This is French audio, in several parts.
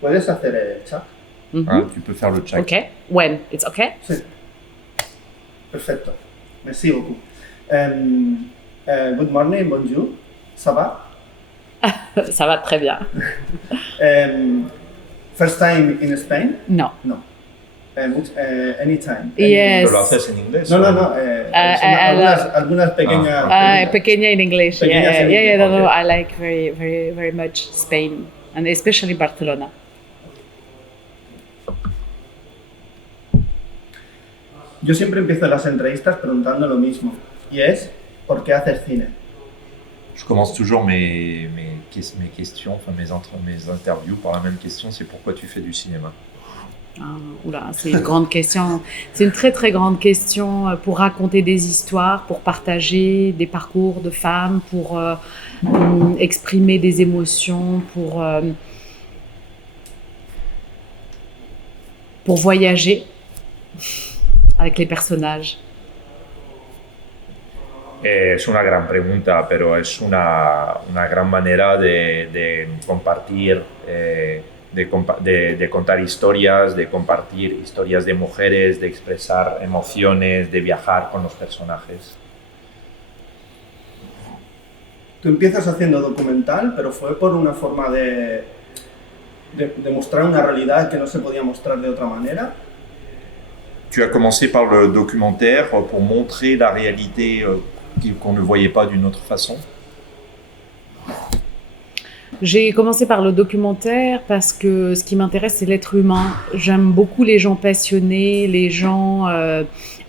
¿Puedes hacer el chat? Ah, tu peux faire le check. Okay. When? It's okay? Sí. Perfecto. Merci beaucoup. Good morning, bonjour. Ça va? Ça va très bien. First time in Spain? No. No. Anytime. Yes. ¿Pero lo haces en inglés? No, o- no, no. Algunas pequeñas. Pequeña in English. Pequeñas Yeah, en yeah, inglés. no, Okay. I like very, very, very much Spain, and especially Barcelona. Yo siempre empiezo las entrevistas preguntando lo mismo. Y es, ¿por qué haces cine? Je commence toujours mes questions, enfin mes interviews par la même question, c'est pourquoi tu fais du cinéma? Ah, oula, c'est une grande question. C'est une très très grande question pour raconter des histoires, pour partager des parcours de femmes, pour exprimer des émotions, pour voyager avec les personnages. Es una gran pregunta, pero es una gran manera de compartir, de contar historias, de compartir historias de mujeres, de expresar emociones, de viajar con los personajes. Tú empiezas haciendo documental, pero fue por una forma de mostrar una realidad que no se podía mostrar de otra manera. Tu as commencé par le documentaire pour montrer la réalité qu'on ne voyait pas d'une autre façon. J'ai commencé par le documentaire parce que ce qui m'intéresse, c'est l'être humain. J'aime beaucoup les gens passionnés, les gens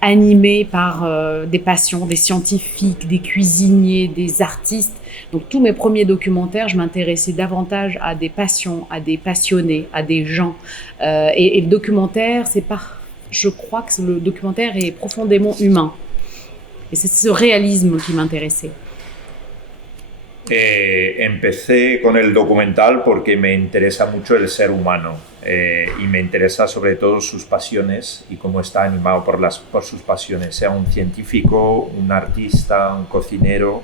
animés par des passions, des scientifiques, des cuisiniers, des artistes. Donc tous mes premiers documentaires, je m'intéressais davantage à des passions, à des passionnés, à des gens. Et le documentaire, je crois que le documentaire est profondément humain. Et c'est ce réalisme qui m'intéressait. Empecé con el documental porque me interesa mucho el ser humano y me interesa sobre todo sus pasiones y cómo está animado por sus pasiones, sea un científico, un artista, un cocinero.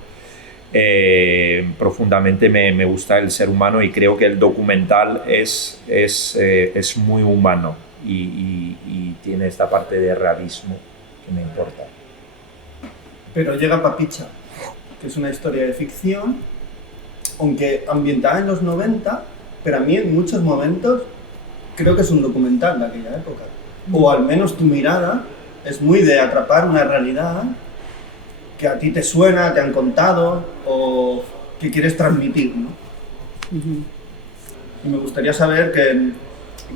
Profundamente me gusta el ser humano y creo que el documental es muy humano y tiene esta parte de realismo que me importa. Pero llega Papicha, que es una historia de ficción, aunque ambientada en los 90, pero a mí en muchos momentos creo que es un documental de aquella época. O al menos tu mirada es muy de atrapar una realidad que a ti te suena, te han contado o que quieres transmitir, ¿no? Mm-hmm. Y me gustaría saber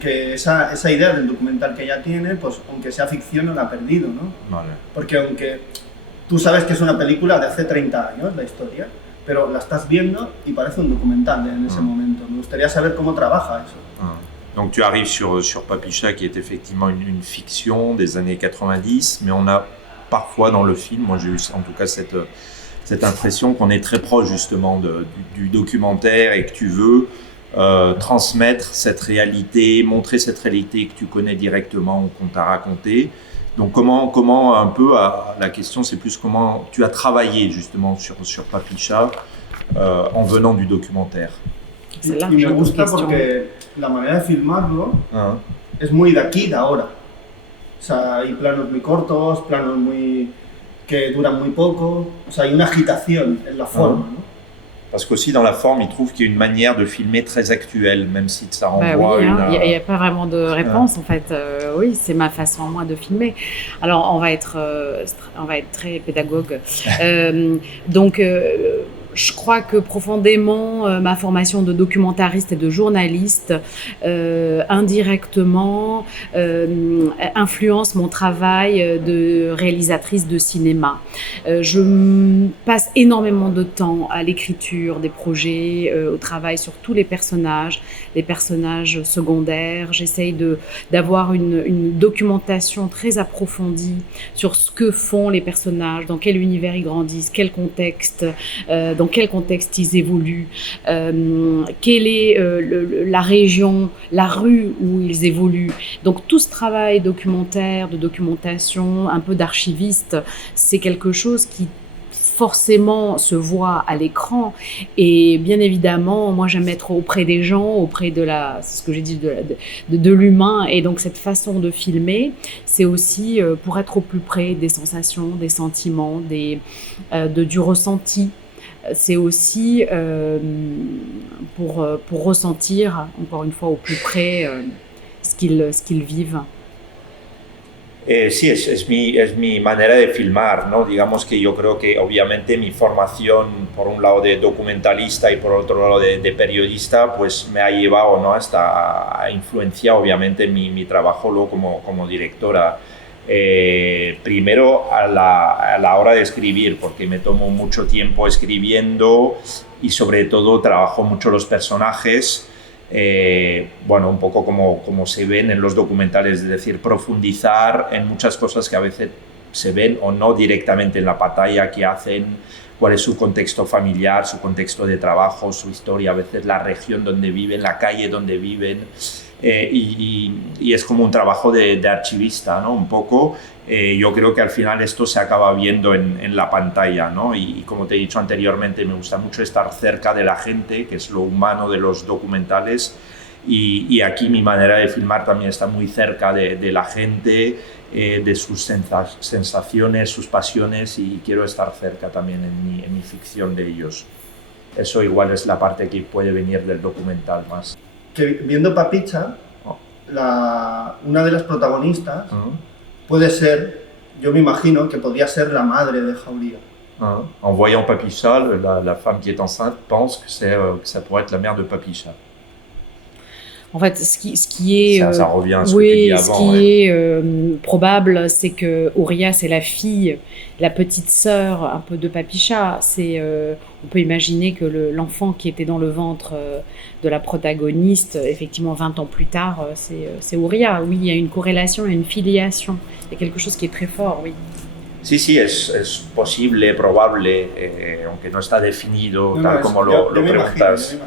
que esa idea del documental que ella tiene, pues aunque sea ficción, no la ha perdido, ¿no? Vale. Porque aunque tú sabes que es una película de hace 30 años, la historia, pero la estás viendo y parece un documental en ese momento. Me gustaría saber cómo trabaja eso. Donc tu arrives sur Papicha qui est effectivement une fiction des années 90, mais on a parfois dans le film, moi j'ai eu en tout cas cette impression qu'on est très proche justement du documentaire et que tu veux transmettre cette réalité, montrer cette réalité que tu connais directement ou qu'on t'a racontée. Donc comment un peu, la question c'est plus comment tu as travaillé justement sur Papicha en venant du documentaire. C'est là y que me gusta question. porque la manera de filmarlo es muy de aquí, de ahora. O sea, hay planos muy cortos, planos que duran muy poco. O sea, hay una agitación en la forma, ¿no? Parce qu'aussi dans la forme, il trouve qu'il y a une manière de filmer très actuelle, même si ça renvoie Oui, à il n'y a pas vraiment de réponse en fait. Oui, c'est ma façon à moi de filmer. Alors on va être très pédagogue. Donc je crois que profondément ma formation de documentariste et de journaliste indirectement influence mon travail de réalisatrice de cinéma. Je passe énormément de temps à l'écriture des projets, au travail sur tous les personnages secondaires. J'essaye d'avoir une documentation très approfondie sur ce que font les personnages, dans quel univers ils grandissent, quel contexte, dans quel contexte ils évoluent, quelle est la région, la rue où ils évoluent. Donc tout ce travail documentaire, de documentation, un peu d'archiviste, c'est quelque chose qui forcément se voit à l'écran. Et bien évidemment, moi j'aime être auprès des gens, auprès de c'est ce que j'ai dit, de l'humain. Et donc cette façon de filmer, c'est aussi pour être au plus près des sensations, des sentiments, du ressenti. C'est aussi pour ressentir, encore une fois, au plus près ce qu'ils vivent. Sí, es mi manera de filmar, ¿no? Digamos que yo creo que obviamente mi formación, por un lado de documentalista y por otro lado de periodista, pues me ha llevado, ¿no? Hasta a influenciar obviamente mi trabajo luego como directora. Primero a la hora de escribir, porque me tomo mucho tiempo escribiendo y sobre todo trabajo mucho los personajes. Bueno, un poco como se ven en los documentales, es decir, profundizar en muchas cosas que a veces se ven o no directamente en la pantalla, que hacen, cuál es su contexto familiar, su contexto de trabajo, su historia, a veces la región donde viven, la calle donde viven, y es como un trabajo de archivista, ¿no? Un poco. Yo creo que al final esto se acaba viendo en la pantalla, ¿no? Y como te he dicho anteriormente, me gusta mucho estar cerca de la gente, que es lo humano de los documentales, y aquí mi manera de filmar también está muy cerca de la gente, de sus sensaciones, sus pasiones, y quiero estar cerca también en mi ficción de ellos. Eso igual es la parte que puede venir del documental más. Que viendo Papicha, una de las protagonistas puede ser, yo me imagino que podría ser la madre de Jauría. En voyant Papicha, la femme qui est enceinte pense que ça pourrait être la mère de Papicha. En fait, ce qui est, ça revient à ce que tu dis avant. Ce qui est probable, c'est que Horia, c'est la fille, la petite sœur un peu de Papicha. On peut imaginer que l'enfant qui était dans le ventre de la protagoniste, effectivement 20 ans plus tard, c'est Horia. Oui, il y a une corrélation, il y a une filiation. Il y a quelque chose qui est très fort, oui. Sí, es posible, probable, aunque no está definido tal como lo preguntas,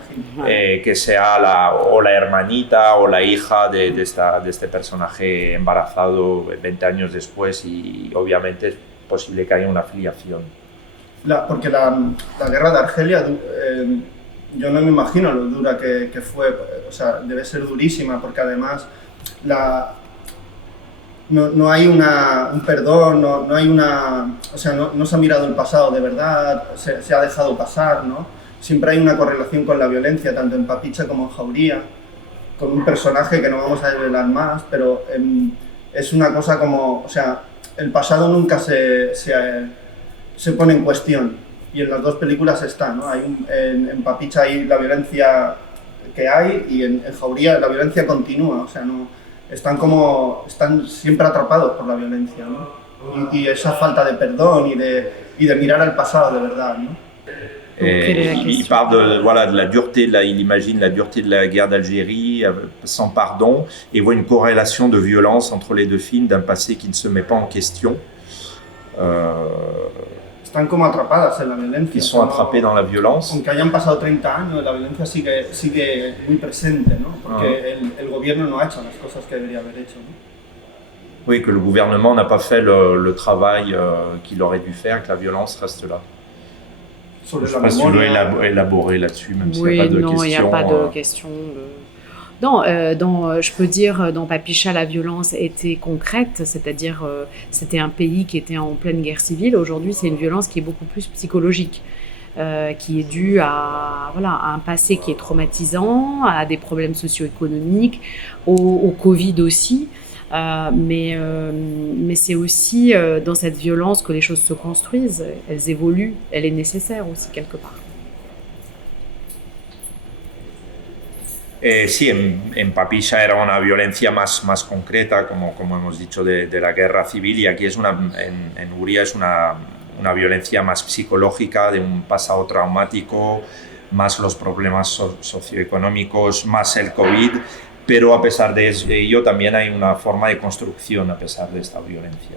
que sea la hermanita o la hija de este personaje embarazado 20 años después, y obviamente es posible que haya una filiación. Porque la guerra de Argelia, yo no me imagino lo dura que fue, o sea, debe ser durísima, porque además no hay un perdón, no hay o sea, no se ha mirado el pasado de verdad, se ha dejado pasar, ¿no? Siempre hay una correlación con la violencia, tanto en Papicha como en Jauría, con un personaje que no vamos a desvelar más, pero es una cosa como, o sea, el pasado nunca se pone en cuestión, y en las dos películas está, ¿no? En Papicha hay la violencia que hay, y en Jauría la violencia continúa, o sea, están siempre atrapados por la violencia, ¿no? Y esa falta de perdón y de mirar al pasado de verdad, ¿no? Il parle de la dureté, il imagine la dureté de la guerre d'Algérie sans pardon, et voit une corrélation de violence entre les deux films, d'un passé qui ne se met pas en question. Están como atrapadas en la violencia. Ils sont attrapés dans la violence. Aunque hayan pasado 30 años, la violencia sigue muy presente, ¿no? Porque el gobierno no ha hecho las cosas que debería haber hecho, ¿no? Oui, que le gouvernement n'a pas fait le travail qu'il aurait dû faire, que la violence reste là. Je ne sais pas si tu veux élaborer là-dessus, même s'il n'y a pas de question. Non, il n'y a pas de question. Non, je peux dire, dans Papicha, la violence était concrète, c'est-à-dire c'était un pays qui était en pleine guerre civile. Aujourd'hui, c'est une violence qui est beaucoup plus psychologique, qui est due à un passé qui est traumatisant, à des problèmes socio-économiques, au Covid aussi. Mais c'est aussi dans cette violence que les choses se construisent, elles évoluent, elle est nécessaire aussi quelque part. Sí, en Papicha era una violencia más concreta, como hemos dicho, de la guerra civil, y aquí en Uria es una violencia más psicológica, de un pasado traumático, más los problemas socioeconómicos, más el COVID, pero a pesar de ello también hay una forma de construcción a pesar de esta violencia.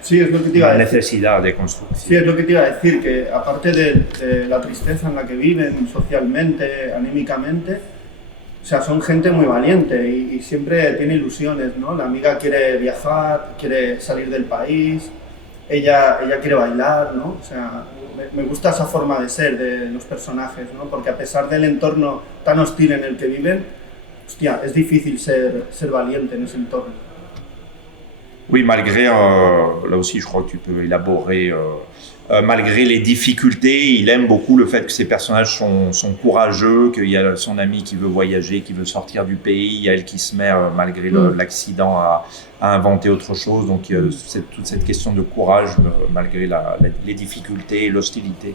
Sí, es lo que te iba a decir. La necesidad de construcción. Sí, es lo que te iba a decir, que aparte de la tristeza en la que viven socialmente, anímicamente, o sea, son gente muy valiente y siempre tiene ilusiones, ¿no? La amiga quiere viajar, quiere salir del país, ella quiere bailar, ¿no? O sea, me gusta esa forma de ser de los personajes, ¿no? Porque a pesar del entorno tan hostil en el que viven, hostia, es difícil ser valiente en ese entorno. Oui, malgré, là aussi je crois que tu peux élaborer, malgré les difficultés, il aime beaucoup le fait que ces personnages sont courageux, qu'il y a son ami qui veut voyager, qui veut sortir du pays, il y a elle qui se met, malgré l'accident, à inventer autre chose. Donc toute cette question de courage, malgré les difficultés et l'hostilité.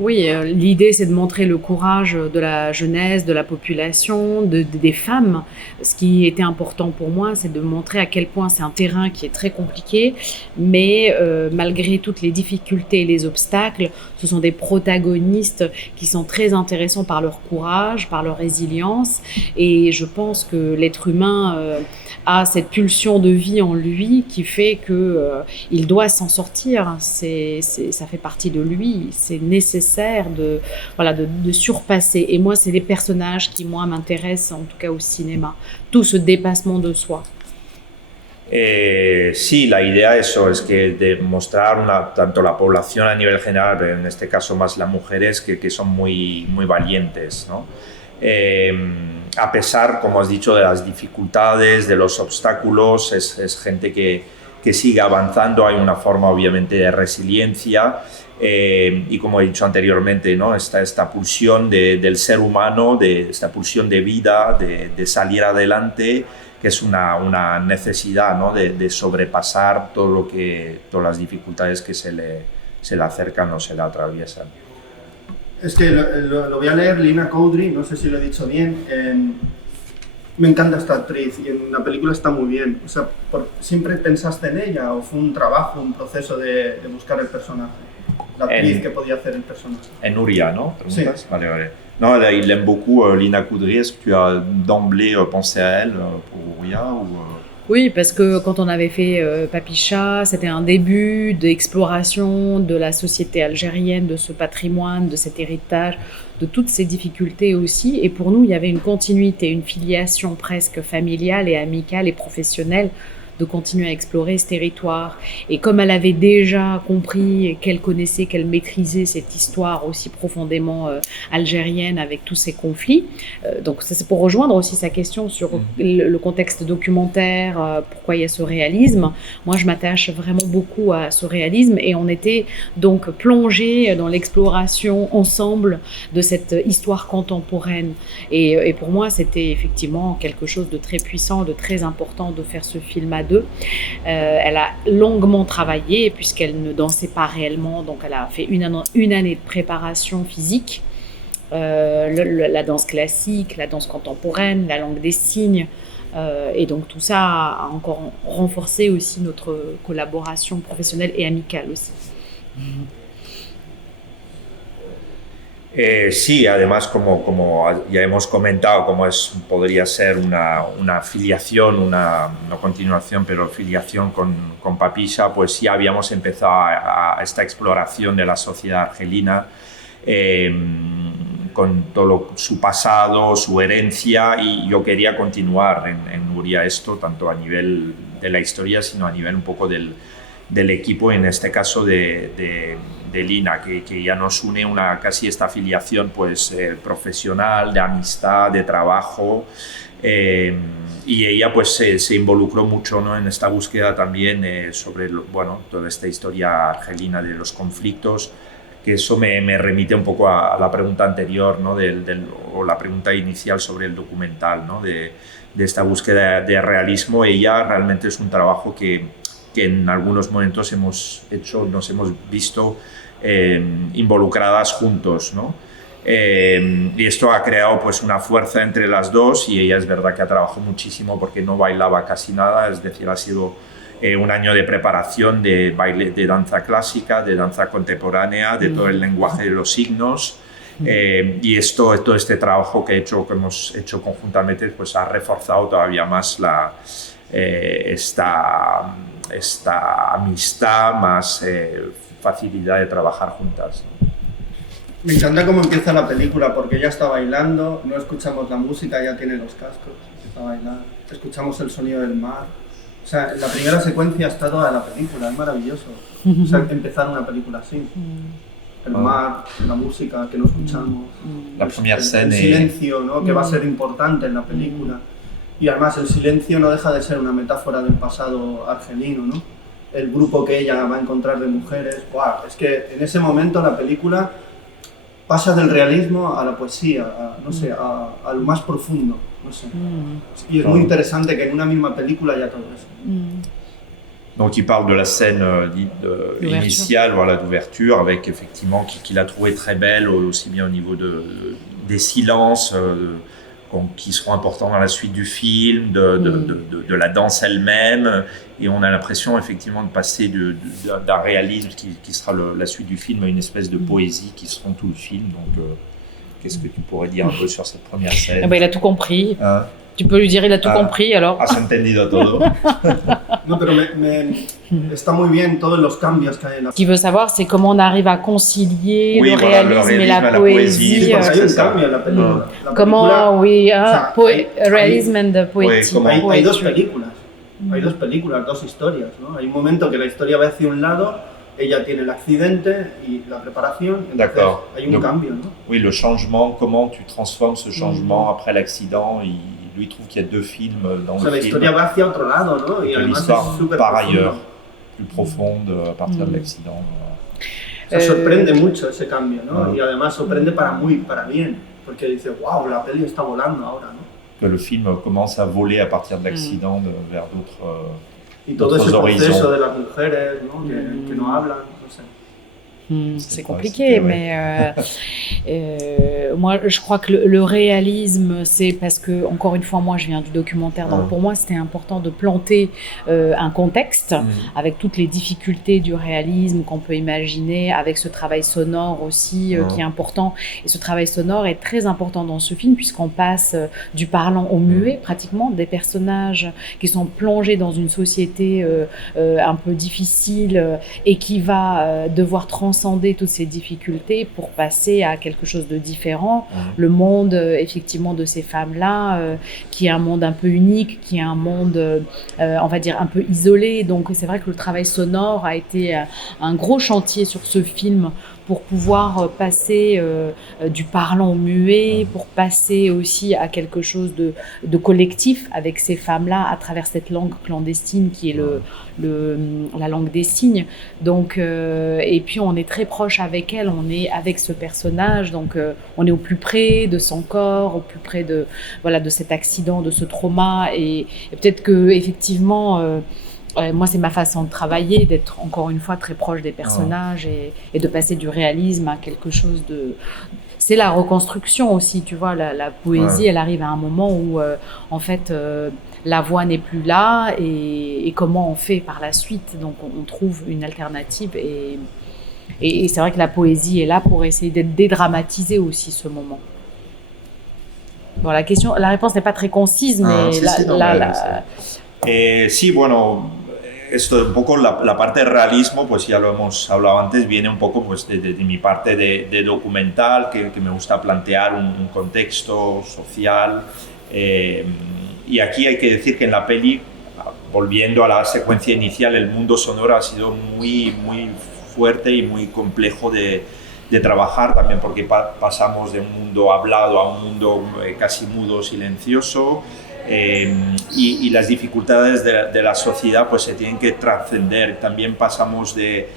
Oui, l'idée c'est de montrer le courage de la jeunesse, de la population, des femmes. Ce qui était important pour moi, c'est de montrer à quel point c'est un terrain qui est très compliqué, mais malgré toutes les difficultés et les obstacles, ce sont des protagonistes qui sont très intéressants par leur courage, par leur résilience, et je pense que l'être humain a cette pulsion de vie en lui qui fait que il doit s'en sortir. Ça fait partie de lui. C'est nécessaire de surpasser. Et moi, c'est les personnages qui m'intéressent, en tout cas au cinéma. Tout ce dépassement de soi. Sí, la idea eso es que de mostrar tanto la población a nivel general, pero en este caso más las mujeres, que son muy, muy valientes, ¿no? A pesar, como has dicho, de las dificultades, de los obstáculos, es gente que sigue avanzando. Hay una forma obviamente de resiliencia y como he dicho anteriormente, ¿no? esta pulsión del ser humano, esta pulsión de vida, de salir adelante, que es una necesidad, ¿no? de sobrepasar todas las dificultades que se le acercan o se le atraviesan. Es que lo voy a leer, Lina Cowdery, no sé si lo he dicho bien. Me encanta esta actriz y en la película está muy bien. O sea, ¿siempre pensaste en ella o fue un trabajo, un proceso de buscar el personaje? La actriz que podía hacer el personaje. En Uria, ¿no? ¿Preguntas? Sí. Vale. Non, il aime beaucoup Lina Cowdery. Est-ce que tu as d'emblée pensé à elle pour Uria ou Oui, parce que quand on avait fait Papicha, c'était un début d'exploration de la société algérienne, de ce patrimoine, de cet héritage, de toutes ces difficultés aussi. Et pour nous, il y avait une continuité, une filiation presque familiale et amicale et professionnelle de continuer à explorer ce territoire. Et comme elle avait déjà compris qu'elle connaissait, qu'elle maîtrisait cette histoire aussi profondément algérienne avec tous ces conflits, donc ça, c'est pour rejoindre aussi sa question sur le contexte documentaire, pourquoi il y a ce réalisme. Moi, je m'attache vraiment beaucoup à ce réalisme et on était donc plongés dans l'exploration ensemble de cette histoire contemporaine. Et pour moi, c'était effectivement quelque chose de très puissant, de très important de faire ce film à deux. Elle a longuement travaillé puisqu'elle ne dansait pas réellement, donc elle a fait une année de préparation physique, la danse classique, la danse contemporaine, la langue des signes, et donc tout ça a encore renforcé aussi notre collaboration professionnelle et amicale aussi. Sí, además, como ya hemos comentado, podría ser una filiación, no continuación, pero filiación con Papicha, pues ya habíamos empezado a esta exploración de la sociedad argelina con todo su pasado, su herencia, y yo quería continuar en Uria esto, tanto a nivel de la historia, sino a nivel un poco del equipo, en este caso de Lina, que ya nos une casi esta afiliación pues, profesional, de amistad, de trabajo, y ella pues se involucró mucho, ¿no? en esta búsqueda también sobre toda esta historia argelina de los conflictos, que eso me remite un poco a la pregunta anterior, ¿no? o la pregunta inicial sobre el documental, ¿no? de esta búsqueda de realismo. Ella realmente es un trabajo que en algunos momentos nos hemos visto involucradas juntos, ¿no? Y esto ha creado pues una fuerza entre las dos, y ella es verdad que ha trabajado muchísimo porque no bailaba casi nada, es decir, ha sido un año de preparación de baile, de danza clásica, de danza contemporánea, de todo el lenguaje de los signos. Y todo este trabajo que hemos hecho conjuntamente pues ha reforzado todavía más esta amistad, más facilidad de trabajar juntas. Me encanta cómo empieza la película, porque ella está bailando, no escuchamos la música, ya tiene los cascos, empieza a bailar, escuchamos el sonido del mar. O sea, la primera secuencia está toda la película, es maravilloso. O sea, empezar una película así. el mar, la música que no escuchamos. La première scène el est... silencio, ¿no? Que va a ser importante en la película. Y además el silencio no deja de ser una metáfora del pasado argelino, ¿no? El grupo que ella va a encontrar de mujeres. ¡Buah! Es que en ese momento la película pasa del realismo a la poesía, no sé, a lo más profundo, no sé. Y es muy interesante que en una misma película haya todo eso. Donc il parle de la scène initiale, voilà, d'ouverture, avec effectivement qu'il a trouvé très belle, aussi bien au niveau des silences qui seront importants dans la suite du film, de la danse elle-même, et on a l'impression effectivement de passer d'un réalisme qui sera la suite du film à une espèce de poésie qui seront tout le film. Donc qu'est-ce que tu pourrais dire un peu sur cette première scène? Il a tout compris. Tu peux lui dire, il a tout compris alors. Has entendido todo. No, pero está muy bien todos los cambios que hay en la... Ce qu'il veut savoir, c'est comment on arrive à concilier oui, le voilà, réalisme et la poésie. Sí, hay un cambio en la película. La Comment, oui, realism and the poetry. Hay dos películas. Hay dos películas, dos historias, ¿no? Hay un momento que la historia va hacia un lado, ella tiene el accidente y la preparación, entonces hay un cambio, ¿no? Oui, le changement, comment tu transformes ce changement après l'accident. Lui trouve qu'il y a deux films dans le film. La historia va hacia otro lado, ¿no? Y además es súper par profundo. ailleurs, plus profonde à partir de l'accident. Se sorprende mucho ese cambio, ¿no? Y además sorprende para bien, porque dice, wow, la peli está volando ahora, ¿no? Le film commence à voler à partir de l'accident vers d'autres y todo ese proceso de las mujeres, ¿no? Que no hablan, no sé. C'est compliqué, mais moi je crois que le réalisme, c'est parce que, encore une fois, moi je viens du documentaire, donc pour moi c'était important de planter un contexte avec toutes les difficultés du réalisme qu'on peut imaginer, avec ce travail sonore aussi qui est important. Et ce travail sonore est très important dans ce film puisqu'on passe du parlant au muet, pratiquement, des personnages qui sont plongés dans une société un peu difficile et qui va devoir transcender toutes ces difficultés pour passer à quelque chose de différent. Le monde, effectivement, de ces femmes-là, qui est un monde un peu unique, qui est un monde, on va dire, un peu isolé. Donc, c'est vrai que le travail sonore a été un gros chantier sur ce film pour pouvoir passer du parlant au muet, pour passer aussi à quelque chose de collectif avec ces femmes-là à travers cette langue clandestine qui est la langue des signes. Donc, et puis on est très proche avec elle, on est avec ce personnage, donc on est au plus près de son corps, au plus près de cet accident, de ce trauma, et peut-être que effectivement moi, c'est ma façon de travailler, d'être encore une fois très proche des personnages et de passer du réalisme à quelque chose de... C'est la reconstruction aussi, tu vois, la poésie, elle arrive à un moment où, en fait, la voix n'est plus là et comment on fait par la suite. Donc, on trouve une alternative et c'est vrai que la poésie est là pour essayer de dédramatiser aussi ce moment. Bon, la réponse n'est pas très concise, mais sí, bueno, esto un poco la parte del realismo, pues ya lo hemos hablado antes, viene un poco pues de mi parte de documental, que me gusta plantear un contexto social. Y aquí hay que decir que en la peli, volviendo a la secuencia inicial, el mundo sonoro ha sido muy, muy fuerte y muy complejo de trabajar, también porque pasamos de un mundo hablado a un mundo casi mudo, silencioso. Y las dificultades de la sociedad pues se tienen que trascender. También pasamos de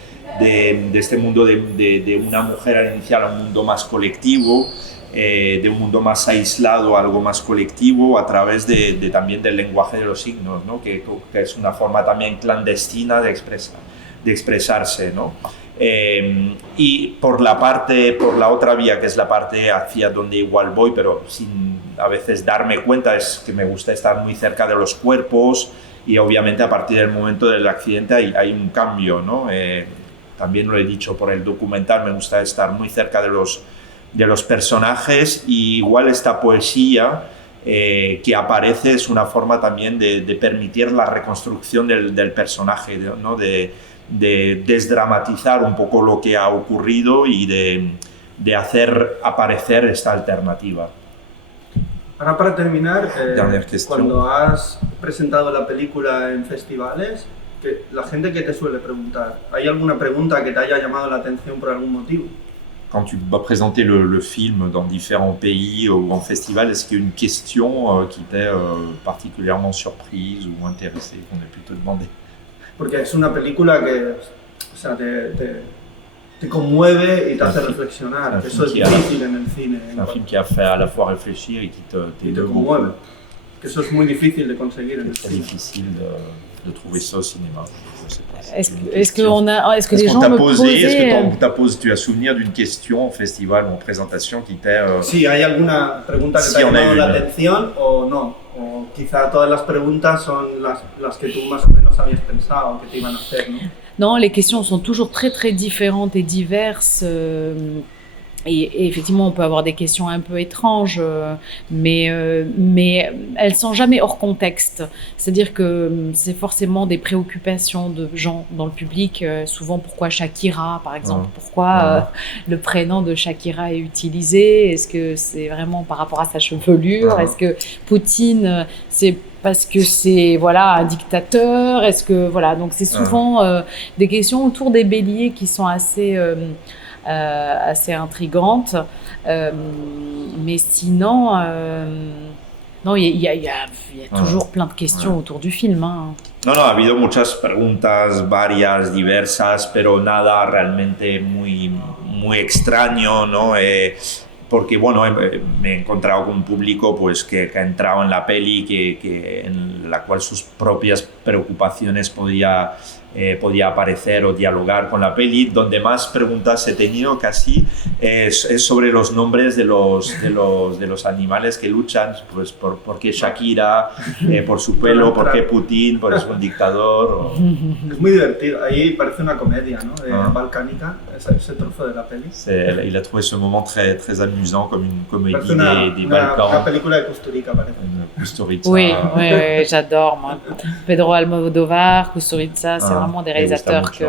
este mundo de una mujer al inicial a un mundo más colectivo, de un mundo más aislado a algo más colectivo a través también del lenguaje de los signos, ¿no? que es una forma también clandestina de expresarse, ¿no? Y por la otra vía, que es la parte hacia donde igual voy, pero sin a veces darme cuenta, es que me gusta estar muy cerca de los cuerpos y obviamente a partir del momento del accidente hay un cambio, ¿no? También lo he dicho por el documental, me gusta estar muy cerca de los personajes, y igual esta poesía que aparece es una forma también de permitir la reconstrucción del personaje, ¿no? De desdramatizar un poco lo que ha ocurrido y de hacer aparecer esta alternativa. Ahora, para terminar, cuando has presentado la película en festivales, la gente que te suele preguntar, ¿hay alguna pregunta que te haya llamado la atención por algún motivo? quand tu vas présenter le film dans différents pays ou en festival, est-ce qu'il y a une question qui t'est particulièrement surprise ou intéressée qu'on ait pu te demander? Porque es una película que, o sea, te conmueve y te hace reflexionar. Eso es difícil en el cine. C'est un film qui a fait à la fois réfléchir et qui te conmueve. Que eso es muy difícil de conseguir en el cine. C'est difficile de trouver ça au cinéma. Est-ce que les gens me posaient... Est-ce que tu as souvenir d'une question en festival ou en présentation qui t'est... Si hay alguna pregunta que te ha llamado la atención o no. O quizá todas las preguntas son las que tú más o menos habías pensado que te iban a hacer, ¿no? Non, les questions sont toujours très très différentes et diverses. Et effectivement, on peut avoir des questions un peu étranges, mais elles sont jamais hors contexte. C'est-à-dire que c'est forcément des préoccupations de gens dans le public. Souvent, pourquoi Shakira, par exemple? Pourquoi le prénom de Shakira est utilisé? Est-ce que c'est vraiment par rapport à sa chevelure? Est-ce que Poutine, c'est parce que c'est un dictateur? Est-ce que donc c'est souvent des questions autour des béliers qui sont assez intrigante, mais sinon, non, il y a toujours plein de questions autour du film. Hein. No, ha habido muchas preguntas, varias, diversas, pero nada realmente muy extraño, ¿no? Porque me he encontrado con un público pues que ha entrado en la peli en la cual sus propias preocupaciones podía aparecer o dialogar con la peli. Donde más preguntas he tenido casi es sobre los nombres de los animales que luchan, pues por qué Shakira, por su pelo, por qué Putin, por es un dictador. Es muy divertido, ahí parece una comedia, ¿no? Balcánica, ese trozo de la peli. Il a trouvé ce moment très, très amusant comme une comédie des Balkans. Una película de Kusturica, parece. Kusturica. Oui, j'adore, moi. Pedro Almodóvar, Kusturica, c'est vraiment des réalisateurs que...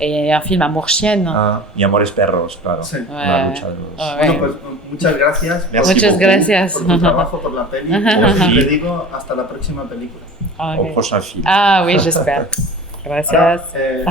Et un film Amour-Chienne. Y Amores Perros, claro. Sí. La lucha de los... Bueno, pues muchas gracias. Muchas gracias. Por tu trabajo, por la peli. Y te digo hasta la próxima película. Au prochain film. Ah oui, j'espère. Gracias.